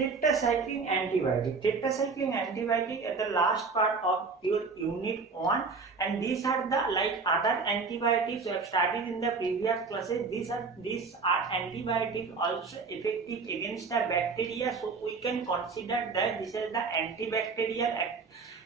Tetracycline antibiotic. Tetracycline antibiotic at the last part of your unit 1, and these are the like other antibiotics we have studied in the previous classes. These are antibiotics also effective against the bacteria, so we can consider that this is the antibacterial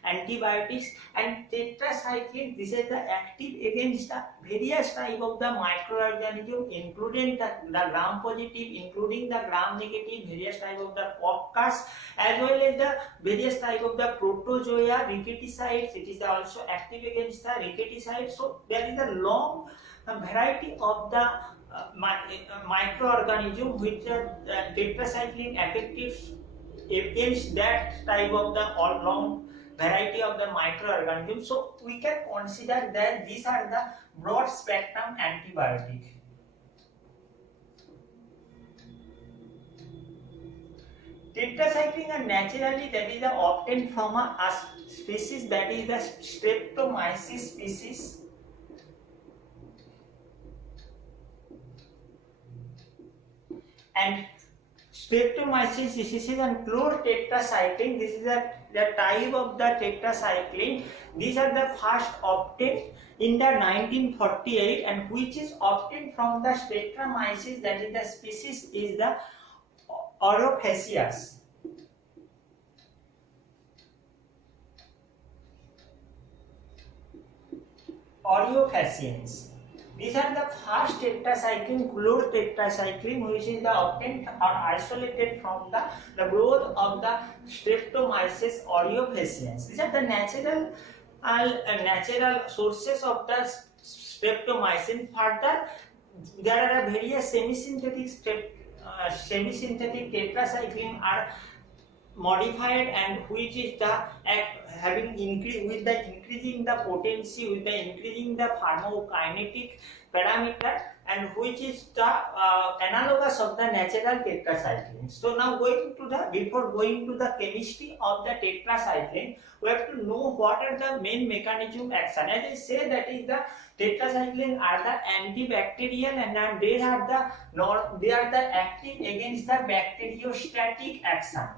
antibiotics. And tetracycline, this is the active against the various type of the microorganism, including the gram positive, including the gram negative, various type of the coccus, as well as the various type of the protozoa, ricketticides. It is also active against the ricketticides. So there is a long variety of the microorganism which are tetracycline effective against that type of the all long variety of the microorganisms. So we can consider that these are the broad spectrum antibiotic. Tetracycline are naturally that is obtained from a species that is the Streptomyces species. And Streptomyces species and chlortetracycline, this is the type of the tetracycline. These are the first obtained in the 1948, and which is obtained from the Streptomyces, that is the species is the Orophaceae. Orophaceans. These are the first tetracycline, chlortetracycline, which is the obtained or isolated from the growth of the Streptomyces oreophaciens. These are the natural sources of the Streptomycin. Further, there are various semi-synthetic tetracycline are modified, and which is the having increase with the increasing the potency, with the increasing the pharmacokinetic parameter, and which is the analogous of the natural tetracycline. So now before going to the chemistry of the tetracycline, we have to know what are the main mechanism action. As I say, that is the tetracycline are the antibacterial, and they are the active against the bacteriostatic action.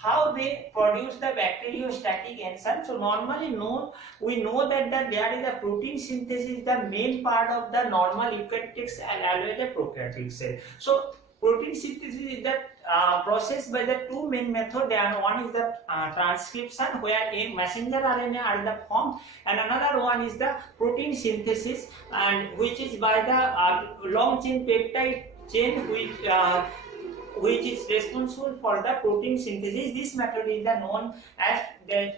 How they produce the bacteriostatic enzyme? So normally we know that there is a protein synthesis, the main part of the normal eukaryotic cell as well as the prokaryotic cell. So protein synthesis is the process by the two main methods. One is the transcription, where a messenger RNA are the formed, and another one is the protein synthesis, and which is by the long chain peptide chain which is responsible for the protein synthesis. This method is known as the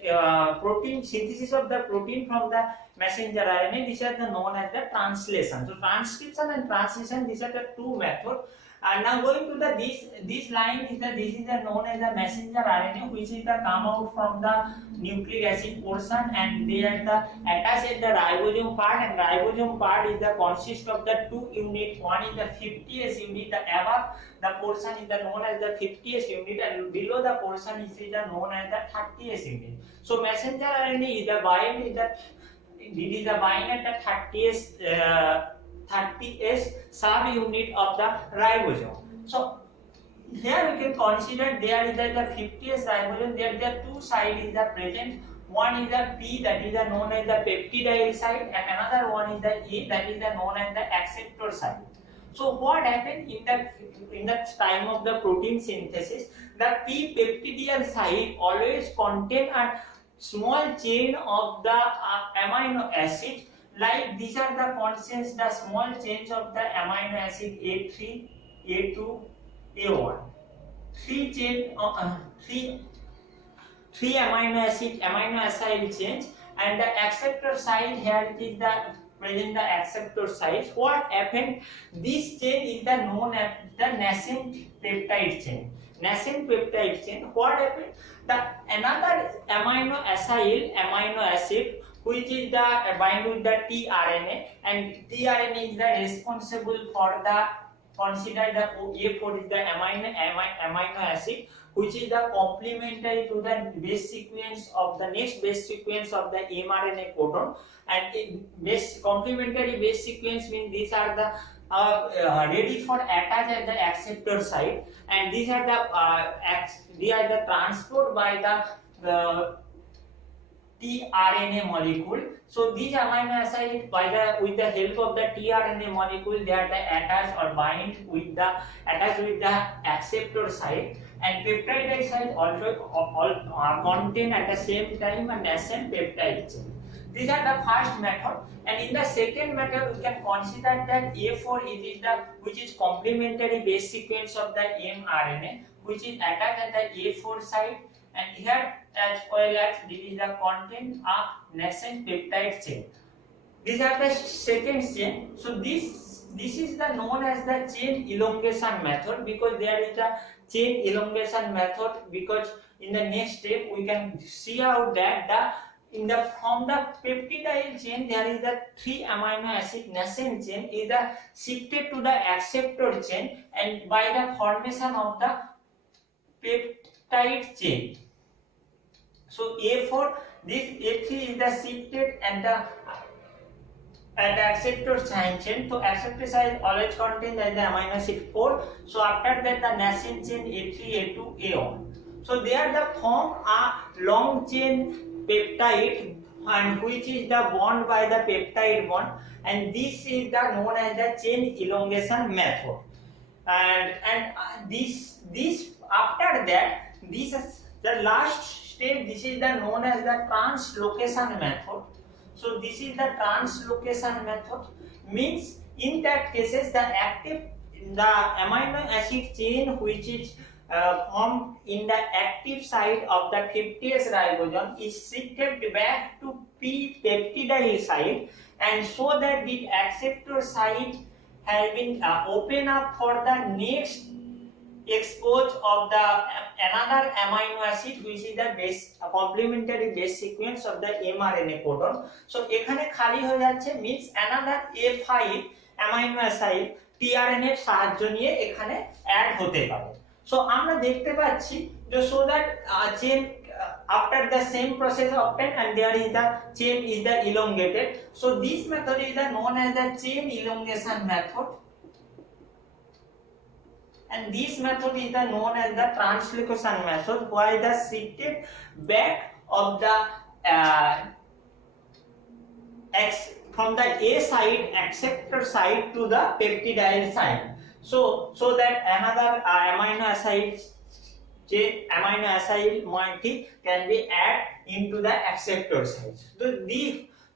protein synthesis of the protein from the messenger RNA. These are known as the translation. So transcription and translation, these are the two methods. And now going to the this line is known as the messenger RNA, which is come out from the nucleic acid portion, and they are attached at the ribosome part, and ribosome part is consist of the two unit. One is the 50S unit, the above the portion is known as the 50S unit, and below the portion is known as the 30S unit. So messenger RNA is the bind at the 30S subunit of the ribosome. So here we can consider there is the 50S ribosome. There the two sides is present. One is the P, that is known as the peptidyl site, and another one is the A, that is known as the acceptor site. So what happened in the time of the protein synthesis? The P peptidyl site always contain a small chain of the amino acid. Like these are the constants, the small chains of the amino acid A3, A2, A1. Three amino acid chains, and the acceptor site here it is the present the acceptor site. What happened? This chain is known as the nascent peptide chain. What happened? The another amino acid which is the bind with the tRNA, and tRNA is the responsible for the consider the A4 is the amino acid, which is the complementary to the base sequence of the next base sequence of the mRNA codon. And complementary base sequence means these are the ready for attach at the acceptor site, and these are the transport by the tRNA molecule. So these amino acids with the help of the tRNA molecule, they are attached or bind with the acceptor site, and peptide site also all contain at the same time a nascent peptide chain. These are the first method, and in the second method we can consider that A4 which is complementary base sequence of the mRNA, which is attached at the A4 site, and here as well as this is the content a nascent peptide chain. These are the second chain. So this is the known as the chain elongation method, because there is a chain elongation method, because in the next step we can see out that from the peptidyl chain there is the 3 amino acid nascent chain is shifted to the acceptor chain, and by the formation of the peptide chain. So A4, this A3 is the shifted and the acceptor chain. So acceptor site always contains the amino acid 4. So after that the nascent chain A3, A2, A1. So they are the form a long chain peptide, and which is the bond by the peptide bond, and this is the known as the chain elongation method. And this after that, this is the last step. This is the known as the translocation method. So this is the translocation method, means in that cases the amino acid chain which is formed in the active site of the 50S ribosome is shifted back to p-peptidyl site, and so that the acceptor site has been open up for the next expose of the another amino acid which is the base complementary base sequence of the mRNA codon. So এখানে খালি হয়ে যাচ্ছে, means another A5 amino acid tRNA সাহায্য নিয়ে এখানে add হতে পারে। So আমরা দেখতে পাচ্ছি যে so that chain after the same process obtained, and there is the chain is the elongated. So this method is the known as the chain elongation method, and this method is the known as the translocation method, where the shifted back of the from the A side acceptor side to the peptidyl side. So that another amino acid moiety can be added into the acceptor site.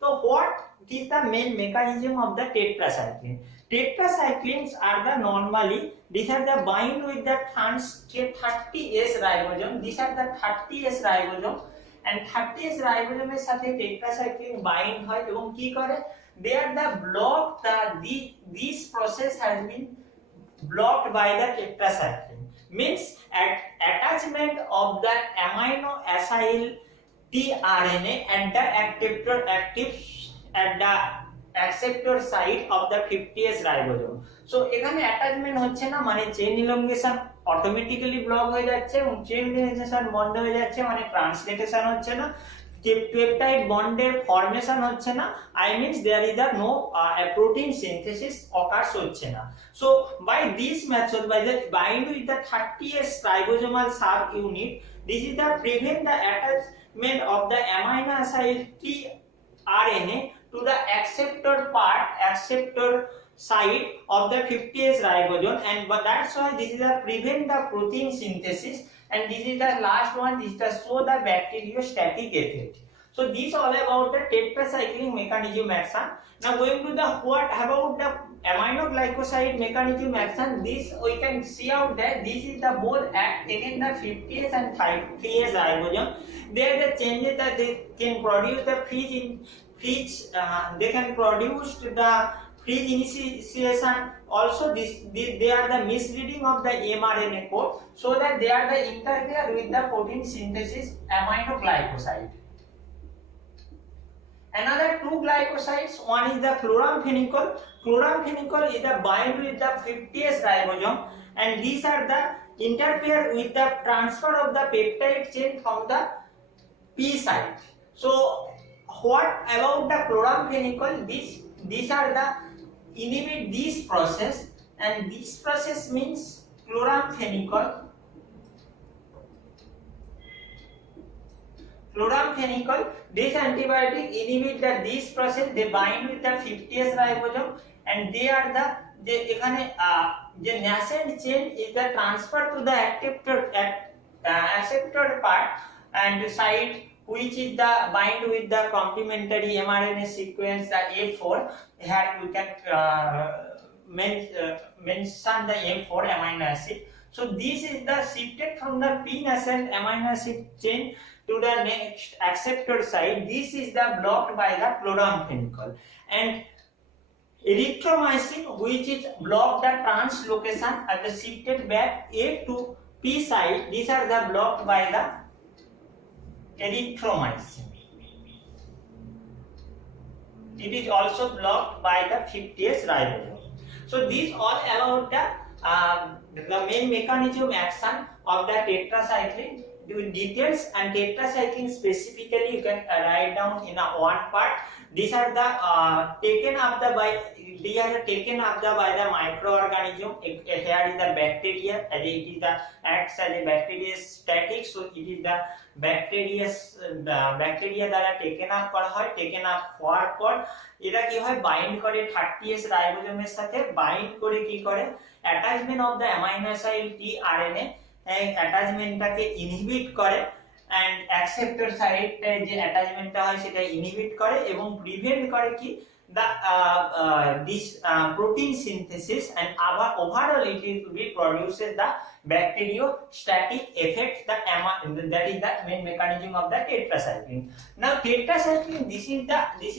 So what is the main mechanism of the tetracycline? Tetracyclines are the normally, these are the bind with the 30S ribosome. These are the 30S ribosome, and 30S ribosome এর সাথে tetracycline bind হয় এবং কি করে, they are the block this process has been blocked by the tetracycline, means attachment of the amino acyl tRNA at the acceptor site of the 50S ribosome. So এখানে attachment হচ্ছে না, মানে chain elongation automatically block হয়ে যাচ্ছে, এবং chain elongation বন্ধ হয়ে যাচ্ছে মানে translation হচ্ছে না, peptide bondের formation হচ্ছে না, I means there is no protein synthesis occurs হচ্ছে না. So by this method, by the bind with the 30S ribosomal subunit, this is the prevent the attachment of the amino acid tRNA to the acceptor site of the 50S ribosome, and but that's why this is a prevent the protein synthesis, and this is the last one, this is the show the bacteriostatic effect. So this all about the tetracycline mechanism action. Now going to the what about the aminoglycoside mechanism action, this we can see out that this is the both act against the 50S and 3S ribosome. There the changes that they can produce the they can produce the freeze initiation. Also they are the misreading of the mRNA code, so that they are the interfere with the protein synthesis aminoglycoside. Another two glycosides, one is the chloramphenicol. Chloramphenicol is the bind with the 50S ribosome, and these are the interfere with the transfer of the peptide chain from the P site. So what about the chloramphenicol? These are the inhibit this process, and this process means chloramphenicol. This antibiotic inhibit this process. They bind with the 50S ribosome, and they are the the nascent chain is the transfer to the acceptor part and site, which is the bind with the complementary mRNA sequence, the A4. Here we can mention the A4 amino acid. So this is the shifted from the P-nascent amino acid chain to the next acceptor site. This is the blocked by the chloramphenicol, and erythromycin, which is block the translocation at the shifted back A to P site. These are the blocked by the erythromycin. It is also blocked by the 50S ribosome. So these all about the main mechanism action of the tetracycline. The details and tetracycline specifically you can write down in one part. These are the taken up by the microorganism. Here is the bacteria, as it is the acts as a bacteriostatic. So it is the bacteria দ্বারা taken up করা হয়, taken up হওয়ার পর এটা কি হয়, bind করে 30S রাইবোজোমের সাথে, বাইন্ড করে কি করে, attachment of the amino acid tRNA অ্যাটাচমেন্টটাকে ইনহিবিট করে, and acceptor site যে অ্যাটাচমেন্টটা হয় সেটা ইনহিবিট করে এবং প্রিভেন্ট করে কি the this protein synthesis, and overall it will produces the bacteriostatic effect, that is the main mechanism of the tetracycline. Now tetracycline, this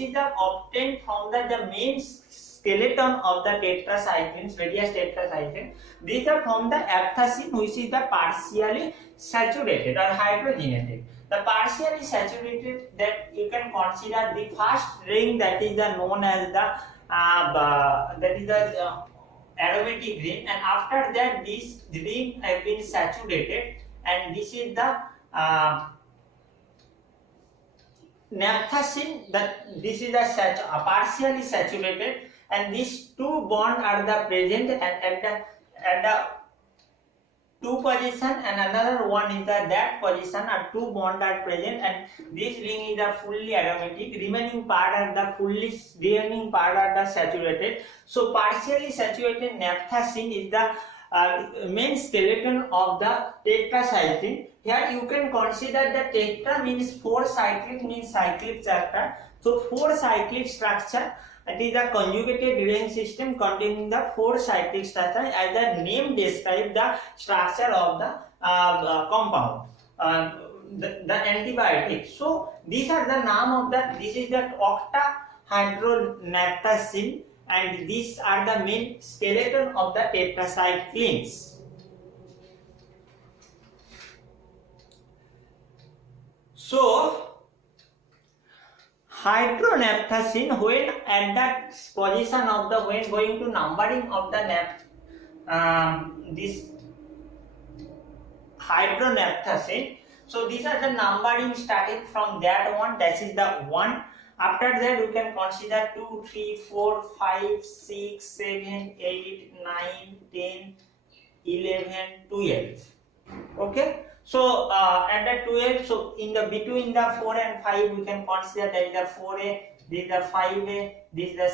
is the obtained from the main skeleton of the tetracyclines, various tetracycline. These are from the aphthacin, which is the partially saturated or hydrogenated. The partially saturated, that you can consider the first ring, that is the known as the aromatic ring, and after that this ring have been saturated, and this is the naphthacin, that this is the partially saturated, and these two bonds are the present at the two position, and another one is that position, and two bonds are present, and this ring is the fully aromatic, remaining part are the saturated. So partially saturated naphthacin is the main skeleton of the tetracycline. Here you can consider the tetra means 4, cyclic means cyclic chapter. So 4 cyclic structure. It is a conjugated ring system containing the 4 cyclic structure, as the name describes the structure of the compound, the antibiotic. So these are the name of that. This is the octahydronaphthacin, and these are the main skeleton of the tetracyclines. So hydronaphthacin, when at that position of the, when going to numbering of the this hydronaphthacin, so these are the numbering starting from that one, that is the 1. After that you can consider 2, 3, 4, 5, 6, 7, 8, 9, 10, 11, 12. Okay. So at the 12, so in the between the 4 and 5 we can consider that is the 4A, this is the 5A, this is the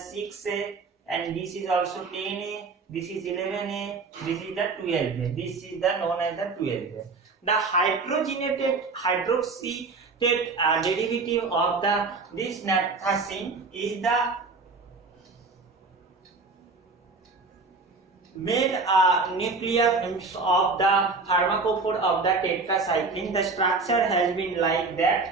6A, and this is also 10A, this is 11A, this is the 12A. This is the known as the 12A. The hydrogenated hydroxylated derivative of this naphthacin is the main nuclear of the pharmacophore of the tetracycline. The structure has been like that.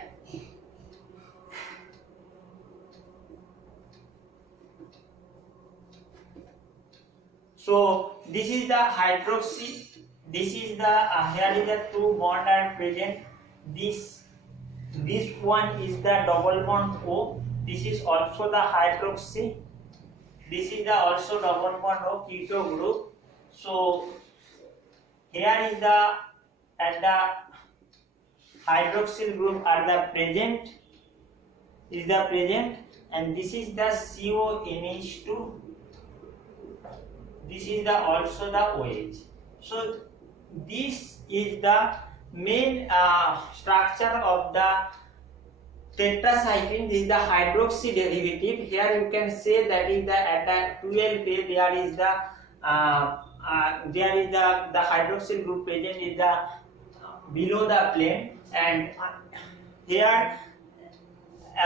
So this is the hydroxy, this is the here is the 2 bond are present. This one is the double bond O. This is also the hydroxy. This is the also double bond of keto group. So here is the hydroxyl group are the present, and this is the CONH2, this is the also the OH. So this is the main structure of the tetracycline. This is the hydroxy derivative. Here you can say that is the at the 12 day there is the the hydroxyl group present is the below the plane, and here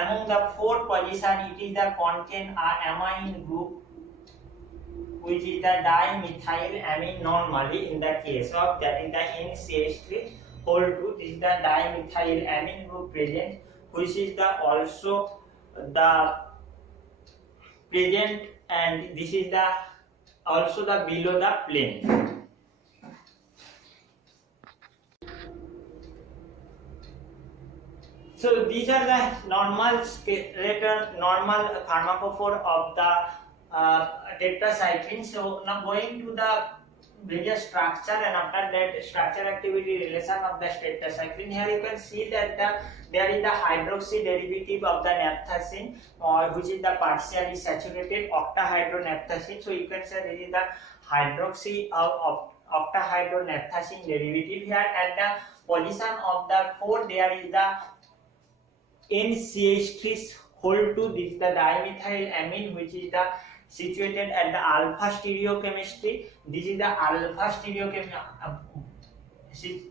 among the 4 position it is the contain amine group which is the dimethylamine normally in the case of that is the NCH3 whole 2. This is the dimethylamine group present, which is the also the present, and this is the also the below the plane. So these are the normal skeleton, normal pharmacophore of the tetracycline. So now going to the various structure, and after that structure activity relation of the tetracycline. Here you can see that there is the hydroxy derivative of the naphthalene, which is the partially saturated octahydronaphthalene. So you can say this is the hydroxy of octahydronaphthalene derivative. Here at the position of the 4 there is the NCH3 whole 2. This is the dimethylamine, which is the situated at the alpha stereochemistry. This is the alpha stereochemistry,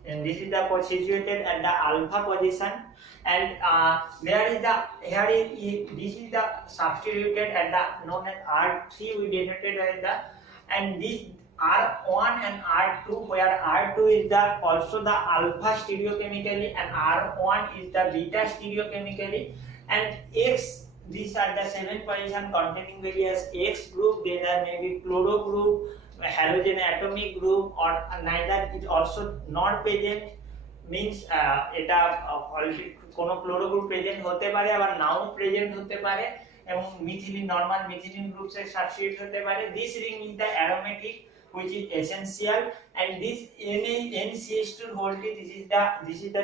and this is the situated at the alpha position, and there is the this is the substituted at the known as R3. We denoted as the, and this R1 and R2, where R2 is the also the alpha stereochemically and R1 is the beta stereochemically, and X, these are the 7 position containing various X group. There may be chloro group, halogen atomic group, or neither is also not present, means এটা already কোনো chloro group present হতে পারে আবার নাও present হতে পারে, এবং methylene normal methylene groups এর substitute হতে পারে. This ring is the aromatic which is essential, and this NCH2 whole T,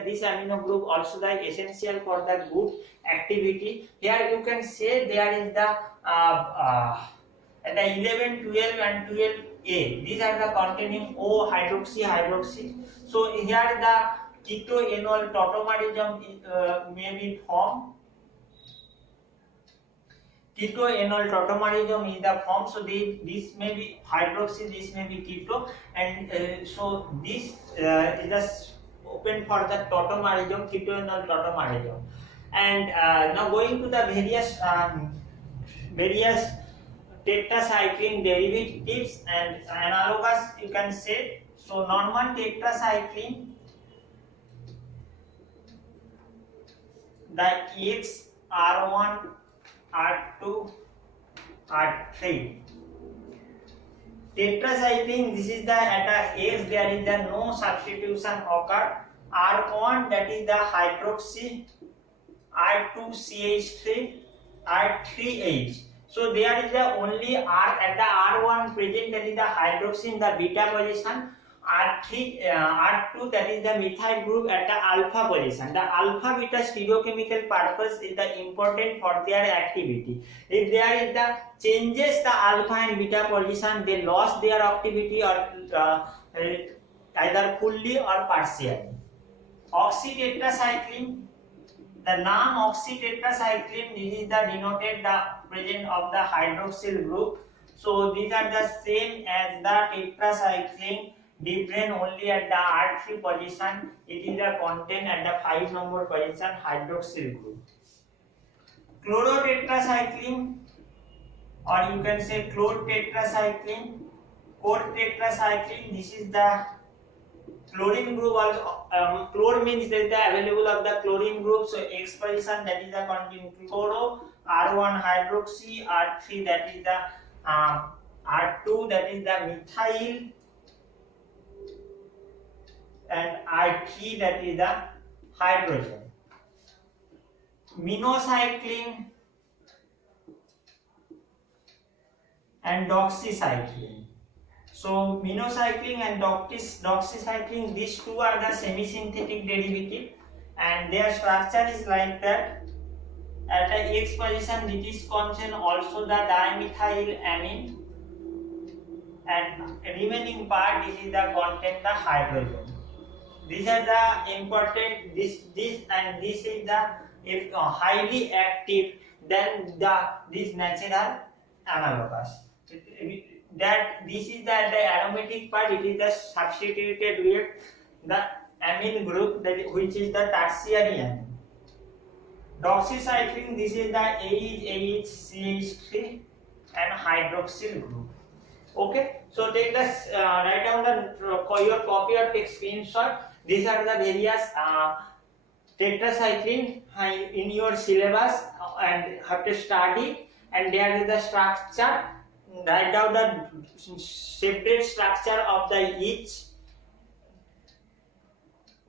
this amino group also the essential for the good activity. Here you can say there is the 11, 12 and 12A. These are the containing O hydroxy. So here the ketoenol tautomerism may be formed. Ketoenol tautomerism is the form. So this may be hydroxy, this may be keto, and so this is the open for the tautomerism, ketoenol tautomerism. And now going to the various tetracycline derivatives and analogous, you can say. So normal tetracycline, the X, R1, R2, R3. Tetracycline, this is the at a X there is the no substitution occur. R1 that is the hydroxy, R2 CH3, R3H. So there is the only R at the R1 present, that is the hydroxy in the beta position. R2 that is the methyl group at the alpha position. The alpha beta stereochemical purpose is the important for their activity. If there is the changes the alpha and beta position, they lost their activity or either fully or partially. Oxytetracycline, the non-oxytetracycline, this is the denoted the presence of the hydroxyl group. So these are the same as the tetracycline, different only at the R3 position. It is the content at the 5 number position hydroxyl group. Chlorotetracycline, or you can say chlortetracycline. Chlortetracycline, this is the chlorine group also. Chlor means that the available of the chlorine group. So X position that is the content chloro, R1 hydroxy, R3 that is the R2 that is the methyl, and R3 that is the hydrogen. Minocycline and doxycycline. So minocycline and doxycycline, these two are the semi-synthetic derivative, and their structure is like that. At the X position, it is contain also the dimethylamine, and remaining part this is the contain the hydrogen. These are the important this and this is the if highly active than this natural analogous. That this is the aromatic part, it is the substituted with the amine group that which is the tertiary amine. Doxycycline, this is the AHCH3 and hydroxyl group. Okay, so take this write down your copy or take screenshot. These are the various tetracycline in your syllabus and have to study, and there is the structure. Write down the separate structure of the each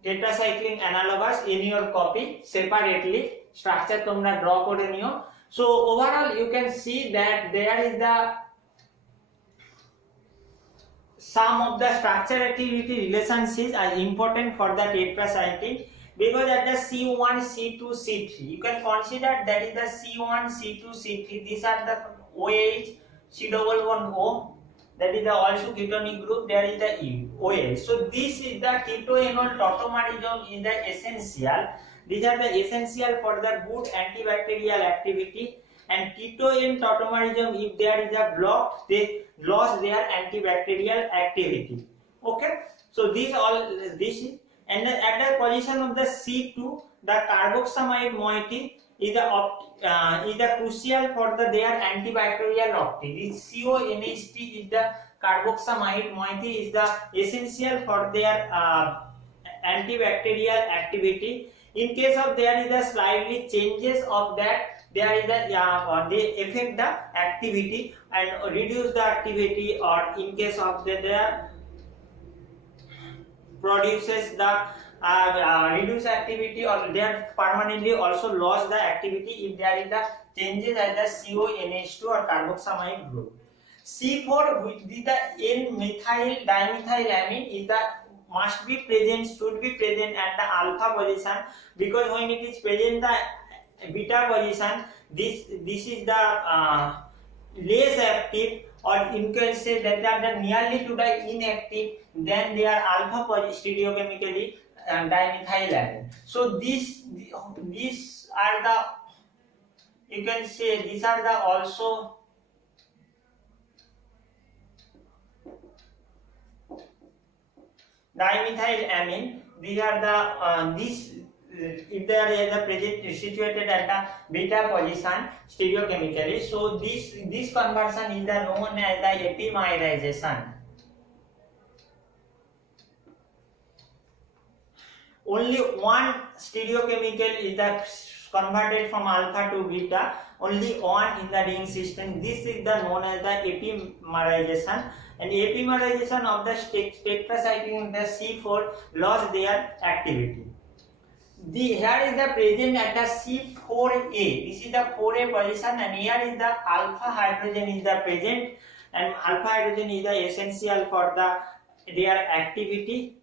tetracycline analogous in your copy separately. Structure তোমরা draw করে নিও. So overall you can see that there is the some of the structure activity relationships are important for the tetracycline, because at the C1, C2, C3 you can consider that is the C1, C2, C3, these are the OH, C double bond O, that is the also ketonic group, there is the OH. So this is the ketoenol tautomerism is the essential. These are the essential for the good antibacterial activity, and ketoene tautomerism, if there is a block, they lose their antibacterial activity. Okay, so these all this and then at the position of the C2, the carboxamide moiety is the crucial for their antibacterial activity. This CONH3 is the carboxamide moiety is the essential for their antibacterial activity. In case of there is the slightly changes of that, there is the they affect the activity and reduce the activity, or in case of there produces the reduce activity, or they are permanently also lost the activity if there is the changes at the CONH2 or carboxamide group. C4 with the N-methyl dimethylamine is the must be present, should be present at the alpha position, because when it is present the beta position, this is the less active, or you can say that they are the nearly to the inactive, then they are alpha stereochemically dimethylamine. So these are the, you can say these are the also dimethylamine. These are the if they are the present situated at the beta position stereochemically. So this conversion is the known as the epimerization. Only one stereochemical is the converted from alpha to beta, only one in the ring system. This is the known as the epimerization, and epimerization of the tetracycline, the C4 lost their activity. Here is the present at the C4A. This is the 4A position, and here is the alpha hydrogen is the present, and alpha hydrogen is the essential for their activity.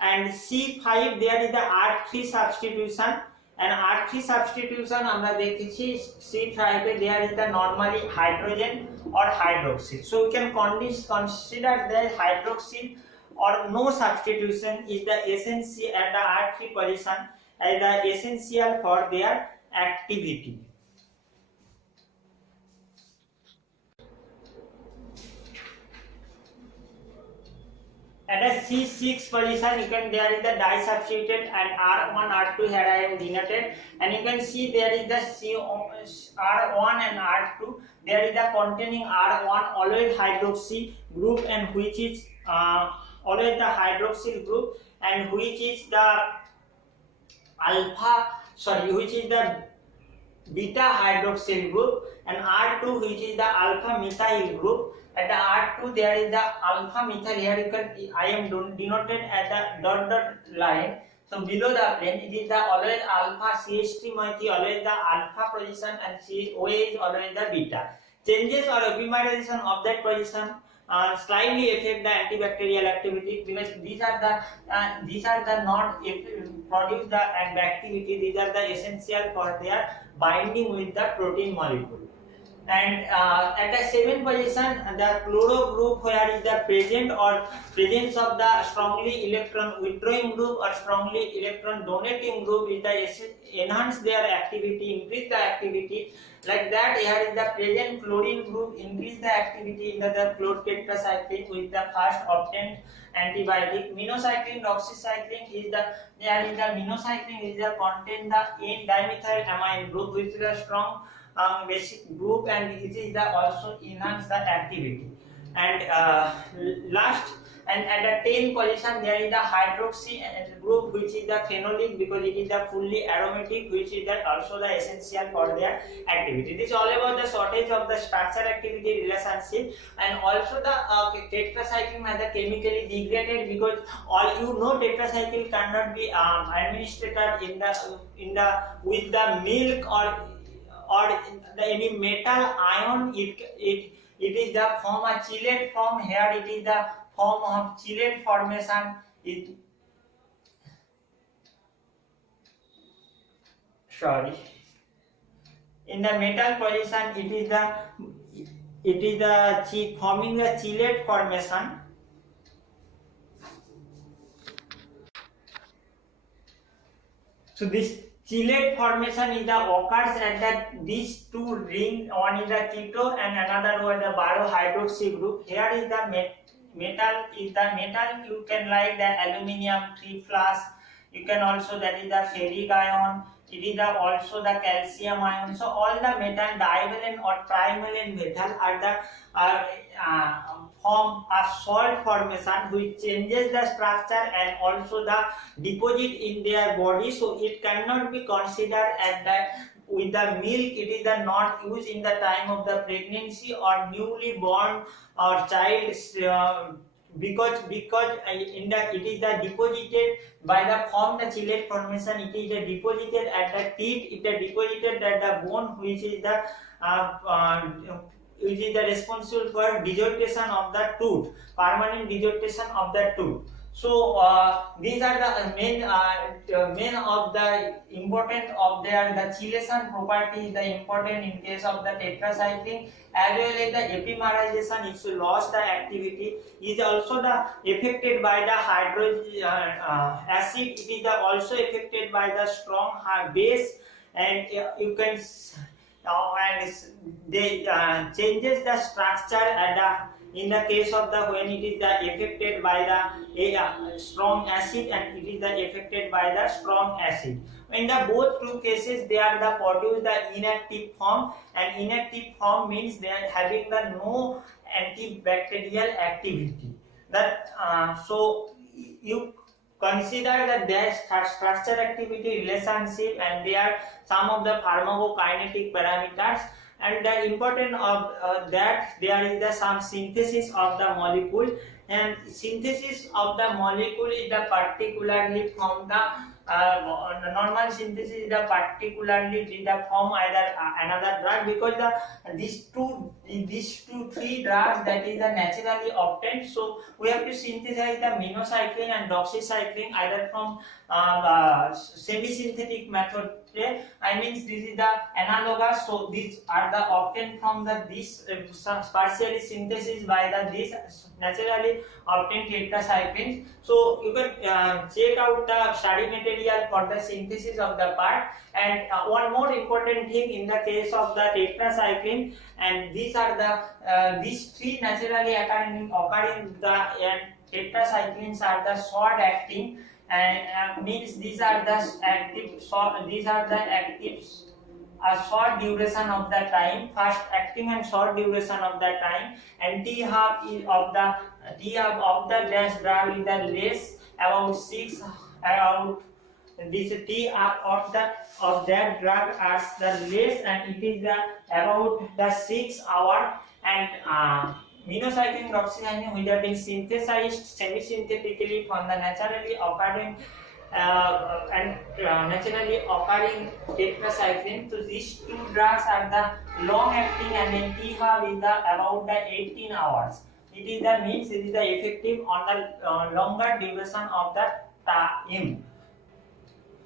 And C5 there is the R3 substitution, and R3 substitution আমরা দেখেছি C5 A there is the normally hydrogen or hydroxyl. So we can consider the hydroxyl or no substitution is the essential at the R3 position as the essential for their activity. At a C6 position, you can there is the disubstituted and R1, R2 here I am denoted, and you can see there is the R1 and R2. There is the containing R1 always hydroxy group, and which is always the hydroxyl group, and which is the which is the beta hydroxyl group, and R2 which is the alpha methyl group. At the R2 there is the alpha methyl, here you can I am denoted at the dot line. So below the plane it is the always alpha, CH3 moiety always the alpha position, and COA is always the beta. Changes or epimerization of that position slightly affect the antibacterial activity, because these are the not produce the activity. These are the essential for their binding with the protein molecule. And at the 7th position, the chloro group, where is the present or presence of the strongly electron withdrawing group or strongly electron donating group, is the enhance their activity, increase the activity. Like that, here is the present chlorine group, increase the activity in the chlorotetracycline with the first obtained antibiotic. Minocycline, doxycycline is the, there is the minocycline is the contain the N-dimethylamine group, which is a strong basic group, and it is the also enhance the activity. And last, and at the 10th position, there is the hydroxy group, which is the phenolic, because it is the fully aromatic, which is that also the essential for their activity. This is all about the shortage of the structure activity relationship. And also the tetracycline has the chemically degraded, because all you know tetracycle cannot be administered in the with the milk or any metal ion. It is the form a chelate form. Here it is the form of chelate formation. In the metal position, it is the forming the chelate formation. So this chelate formation is the occurs at that these two ring. One is the keto and another one the barohydroxy group. Here is the metal. Is the metal you can like the aluminium 3 plus. You can also, that is the ferric ion. It is the also the calcium ion. So all the metal divalent or trivalent metal are the form a salt formation, which changes the structure and also the deposit in their body. So it cannot be considered at that with the milk. It is the not used in the time of the pregnancy or newly born or child, because in the it is the deposited by the form the chelate formation. It is the deposited at the teeth. It is deposited at the bone, which is the responsible for disjointation of the tooth, permanent disjointation of the tooth. So these are the main of the important of their the chelation property is the important in case of the tetracycline, as well as the epimerization. If you lost the activity, is also the affected by the hydrogen acid. It is also affected by the strong base, and you can and they changes the structure and in the case of the when it is the affected by the strong acid, and it is the affected by the strong acid. In the both two cases, they are the produce the inactive form, and inactive form means they are having the no antibacterial activity. That so you consider that their structure activity relationship, and they are some of the pharmacokinetic parameters. And the important of that, there is the some synthesis of the molecule, and synthesis of the molecule is the particularly from the normal synthesis is the particularly in the form either another drug, because these three drugs that is the naturally obtained. So we have to synthesize the minocycline and doxycycline either from semi-synthetic method. I mean this is the analogous. So these are the obtained from the this partially synthesis by the this naturally obtained tetracyclines. So you can check out the study material for the synthesis of the part. And one more important thing in the case of the tetracycline, and these are the these three naturally occurring the tetracyclines are the short acting, and means these are the active a short duration of the time, fast acting and short duration of the time, and T half of the dash drug is the less about 6 around this T half of that drug as the less, and it is the about the 6 hour. And minocycline doxycycline, which have been synthesized semi-synthetically from the naturally occurring naturally occurring tetracycline. So these two drugs are the long acting, and then T half is the about the 18 hours. It is the means it is the effective on the longer duration of the time.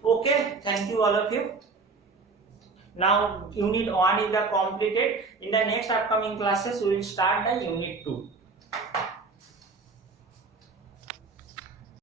Okay, thank you all of you. Now unit 1 is the completed. In the next upcoming classes we will start the unit 2.